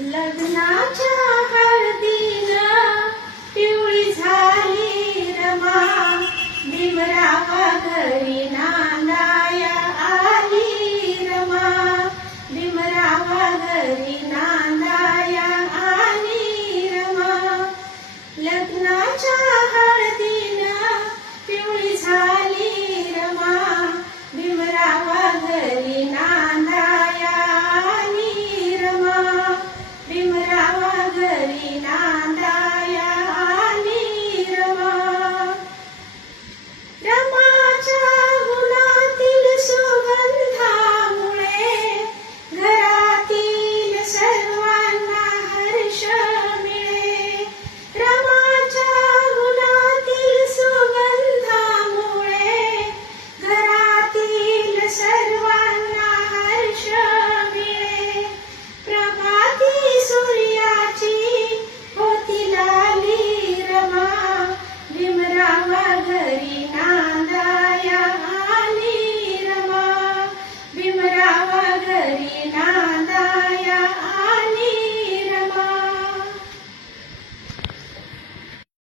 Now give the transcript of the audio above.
लग्नाच्या हळदीनं पिवळी झाली रमा, भीमरावा घरी नांदाया आली रमा, भीमरावा घरी नांदाया आली रमा. लग्नाच्या हळदीनं पिवळी झाली रमा, भीमरावा घरी नांदाया आली रमा, भीमरावा घरी नांदाया आली रमा. रमाच्या गुणातील सुगंधामुळे घरातील सर्वांना हर्ष मिळे. रमाच्या गुणातील सुगंधामुळे घरातील सर्वांना हर्ष मिळे. प्रभाती सूर्याची होती लाली रमा, भीमरावा घरी नांदाया आली रमा, भीमरावा घरी नांदाया